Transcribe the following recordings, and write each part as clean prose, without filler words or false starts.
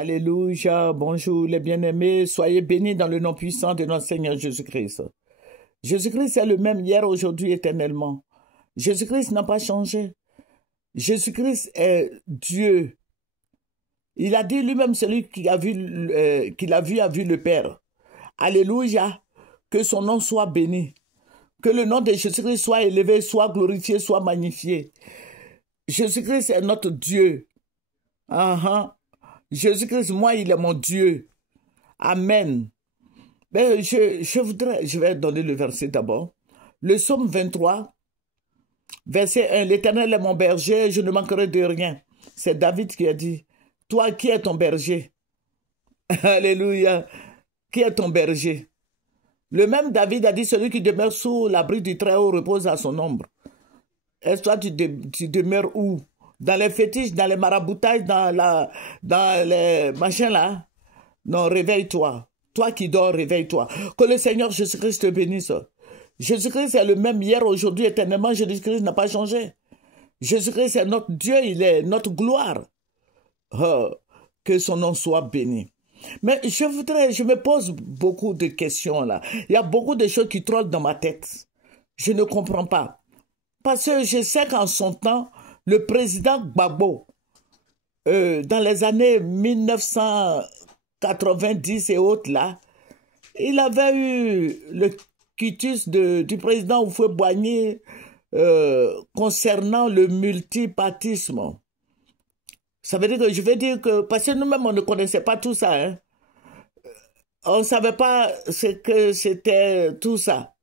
Alléluia, bonjour les bien-aimés, soyez bénis dans le nom puissant de notre Seigneur Jésus-Christ. Jésus-Christ est le même hier, aujourd'hui, éternellement. Jésus-Christ n'a pas changé. Jésus-Christ est Dieu. Il a dit lui-même, celui qui a vu, qu'il a vu le Père. Alléluia, que son nom soit béni. Que le nom de Jésus-Christ soit élevé, soit glorifié, soit magnifié. Jésus-Christ est notre Dieu. Jésus-Christ, moi, il est mon Dieu. Amen. Mais je vais donner le verset d'abord. Le psaume 23, verset 1. L'Éternel est mon berger, je ne manquerai de rien. C'est David qui a dit, toi qui es ton berger. Alléluia. Qui est ton berger? Le même David a dit, celui qui demeure sous l'abri du Très-Haut repose à son ombre. Est-ce toi, tu demeures où? Dans les fétiches, dans les maraboutages, dans les machins là? Non, réveille-toi. Toi qui dors, réveille-toi. Que le Seigneur Jésus-Christ te bénisse. Jésus-Christ est le même hier, aujourd'hui, éternellement. Jésus-Christ n'a pas changé. Jésus-Christ est notre Dieu, il est notre gloire. Oh, que son nom soit béni. Mais je me pose beaucoup de questions là. Il y a beaucoup de choses qui trottent dans ma tête. Je ne comprends pas. Parce que je sais qu'en son temps, le président Gbagbo, dans les années 1990 et autres là, il avait eu le quitus du président Houphouët-Boigny concernant le multipartisme. Ça veut dire que je veux dire que, parce que nous-mêmes on ne connaissait pas tout ça, hein. On ne savait pas ce que c'était tout ça.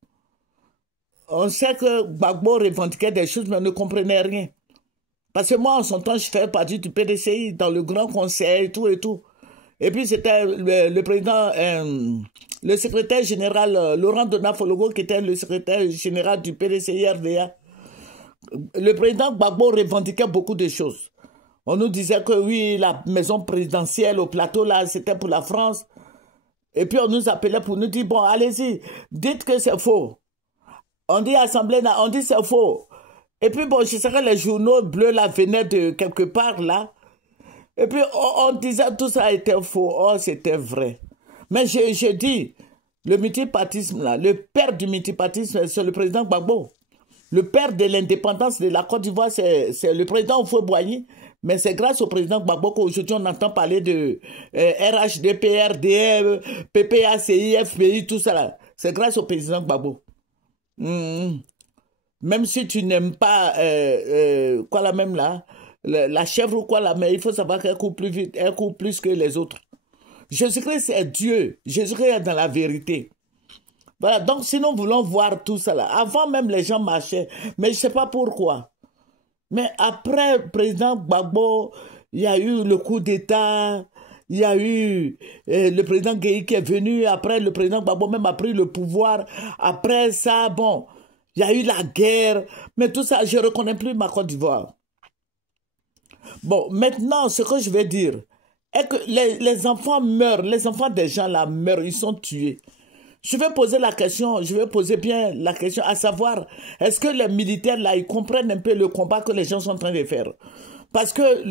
On sait que Gbagbo revendiquait des choses, mais on ne comprenait rien. Parce que moi, en son temps, je faisais partie du PDCI, dans le grand conseil, tout et tout. Et puis, c'était le président, le secrétaire général, Laurent Donafologo, qui était le secrétaire général du PDCI-RDA. Le président Gbagbo revendiquait beaucoup de choses. On nous disait que oui, la maison présidentielle au plateau, là, c'était pour la France. Et puis, on nous appelait pour nous dire, bon, allez-y, dites que c'est faux. On dit assemblée, on dit c'est faux. Et puis, bon, je sais que les journaux bleus, là, venaient de quelque part, là. Et puis, on disait tout ça était faux. Oh, c'était vrai. Mais je dis, le multipartisme, là, le père du multipartisme, c'est le président Gbagbo. Le père de l'indépendance de la Côte d'Ivoire, c'est le président Houphouët-Boigny. Mais c'est grâce au président Gbagbo qu'aujourd'hui on entend parler de RHD, PRD, PPACI, FPI, tout ça là. C'est grâce au président Gbagbo. Même si tu n'aimes pas, quoi la même là, la chèvre ou quoi là, mais il faut savoir qu'elle court plus vite, elle court plus que les autres. Jésus-Christ est Dieu. Jésus-Christ est dans la vérité. Voilà, donc si nous voulons voir tout ça là, avant même les gens marchaient, mais je ne sais pas pourquoi. Mais après le président Gbagbo, il y a eu le coup d'État, il y a eu le président Gueye qui est venu, après le président Gbagbo même a pris le pouvoir, après ça, bon, il y a eu la guerre, mais tout ça, je ne reconnais plus ma Côte d'Ivoire. Bon, maintenant, ce que je vais dire est que les enfants meurent, les enfants des gens là meurent, ils sont tués. Je vais poser la question, je vais poser bien la question, à savoir, est-ce que les militaires là, ils comprennent un peu le combat que les gens sont en train de faire? Parce que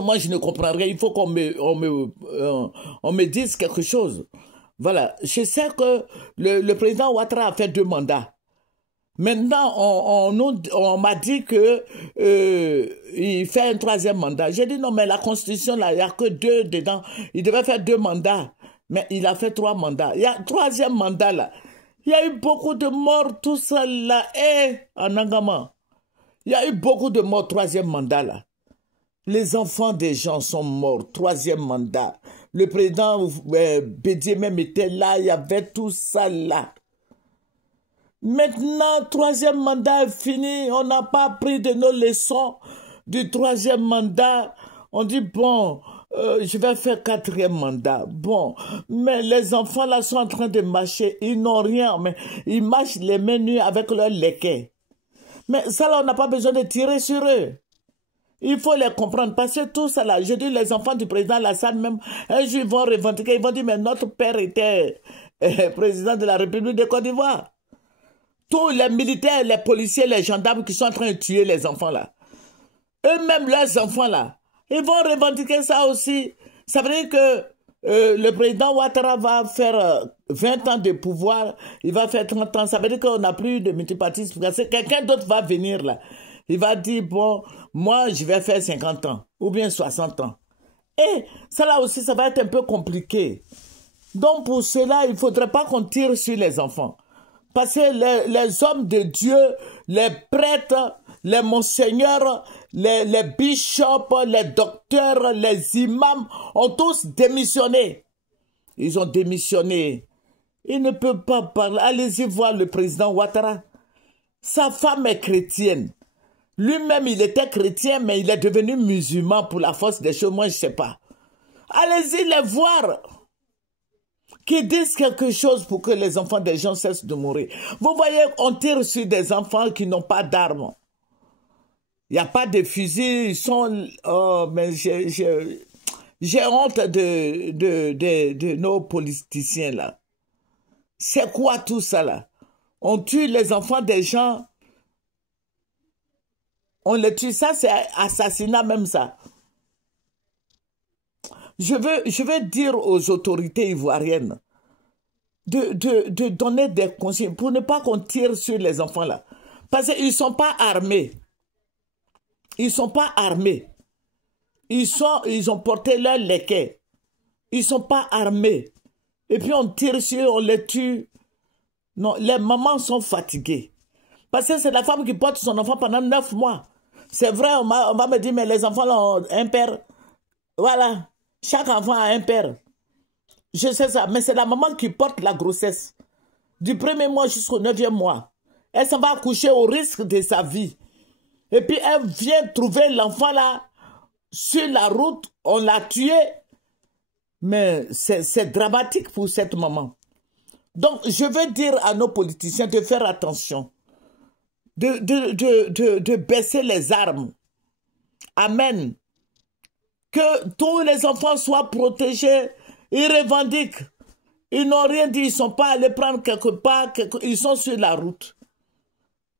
moi je ne comprends rien, il faut qu'on me dise quelque chose. Voilà, je sais que le président Ouattara a fait 2 mandats. Maintenant, on m'a dit que il fait un 3e mandat. J'ai dit non, mais la constitution là, il n'y a que 2 dedans. Il devait faire 2 mandats. Mais il a fait 3 mandats. Il y a 3e mandat là. Il y a eu beaucoup de morts, tout ça là. Et en Angama, il y a eu beaucoup de morts, 3e mandat là. Les enfants des gens sont morts, 3e mandat. Le président Bédié même était là, il y avait tout ça là. Maintenant, 3e mandat est fini. On n'a pas pris de nos leçons du 3e mandat. On dit bon... je vais faire 4e mandat. Bon, mais les enfants là sont en train de marcher, ils n'ont rien, mais ils marchent les mains nues avec leur léquet. Mais ça là, on n'a pas besoin de tirer sur eux. Il faut les comprendre, parce que tout ça là, je dis les enfants du président Lassane même, un jour ils vont revendiquer, ils vont dire, mais notre père était président de la République de Côte d'Ivoire. Tous les militaires, les policiers, les gendarmes qui sont en train de tuer les enfants là. Eux-mêmes, leurs enfants là, Ils vont revendiquer ça aussi. Ça veut dire que le président Ouattara va faire 20 ans de pouvoir, il va faire 30 ans. Ça veut dire qu'on n'a plus de multipartisme. Parce que quelqu'un d'autre va venir là. Il va dire, bon, moi, je vais faire 50 ans ou bien 60 ans. Et ça là aussi, ça va être un peu compliqué. Donc pour cela, il ne faudrait pas qu'on tire sur les enfants. Parce que les hommes de Dieu, les prêtres, les monseigneurs, les bishops, les docteurs, les imams ont tous démissionné. Ils ont démissionné. Ils ne peuvent pas parler. Allez-y voir le président Ouattara. Sa femme est chrétienne. Lui-même, il était chrétien, mais il est devenu musulman pour la force des choses. Moi, je ne sais pas. Allez-y les voir. Qui disent quelque chose pour que les enfants des gens cessent de mourir. Vous voyez, on tire sur des enfants qui n'ont pas d'armes. Il n'y a pas de fusils. Ils sont... Oh, mais j'ai honte de nos politiciens, là. C'est quoi tout ça, là? On tue les enfants des gens. On les tue. Ça, c'est assassinat, même ça. Je veux dire aux autorités ivoiriennes de donner des consignes pour ne pas qu'on tire sur les enfants là. Parce qu'ils ne sont pas armés. Ils ne sont pas armés. Ils ont porté leur léquet. Ils ne sont pas armés. Et puis on tire sur eux, on les tue. Non, les mamans sont fatiguées. Parce que c'est la femme qui porte son enfant pendant 9 mois. C'est vrai, on va me dire, mais les enfants là ont un père. Voilà. Chaque enfant a un père. Je sais ça, mais c'est la maman qui porte la grossesse. Du premier mois jusqu'au 9e mois. Elle s'en va accoucher au risque de sa vie. Et puis elle vient trouver l'enfant là sur la route. On l'a tué. Mais c'est dramatique pour cette maman. Donc je veux dire à nos politiciens de faire attention. De baisser les armes. Amen. Que tous les enfants soient protégés. Ils revendiquent. Ils n'ont rien dit. Ils ne sont pas allés prendre quelque part. Ils sont sur la route.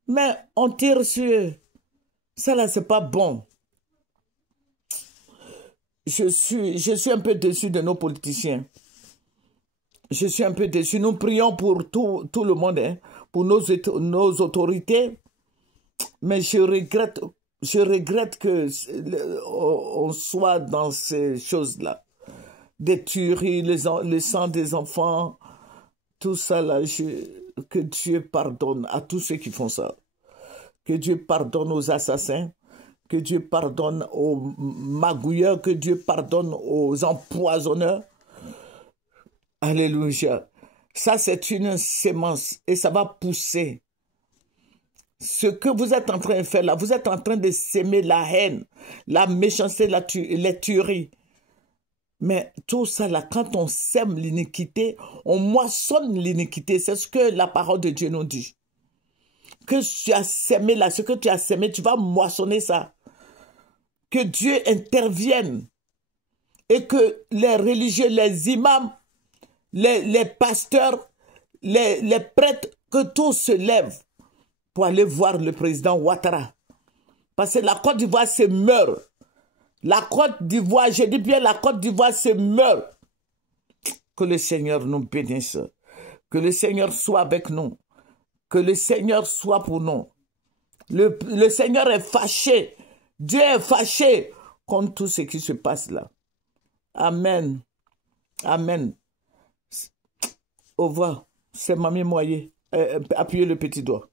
Mais on tire sur eux. Ça là, c'est pas bon. Je suis un peu déçu de nos politiciens. Je suis un peu déçu. Nous prions pour tout le monde, hein, pour nos autorités. Mais je regrette que on soit dans ces choses-là. Des tueries, le sang des enfants, tout ça là, que Dieu pardonne à tous ceux qui font ça. Que Dieu pardonne aux assassins, que Dieu pardonne aux magouilleurs, que Dieu pardonne aux empoisonneurs. Alléluia. Ça, c'est une sémence et ça va pousser. Ce que vous êtes en train de faire là, vous êtes en train de s'aimer la haine, la méchanceté, les tueries. Mais tout ça là, quand on sème l'iniquité, on moissonne l'iniquité. C'est ce que la parole de Dieu nous dit. Que tu as sémé là, ce que tu as sémé, tu vas moissonner ça. Que Dieu intervienne et que les religieux, les imams, les pasteurs, les prêtres, que tous se lèvent pour aller voir le président Ouattara. Parce que la Côte d'Ivoire se meurt. La Côte d'Ivoire, je dis bien la Côte d'Ivoire se meurt. Que le Seigneur nous bénisse. Que le Seigneur soit avec nous. Que le Seigneur soit pour nous. Le Seigneur est fâché. Dieu est fâché contre tout ce qui se passe là. Amen. Amen. Au revoir. C'est Mamie Moyer. Appuyez le petit doigt.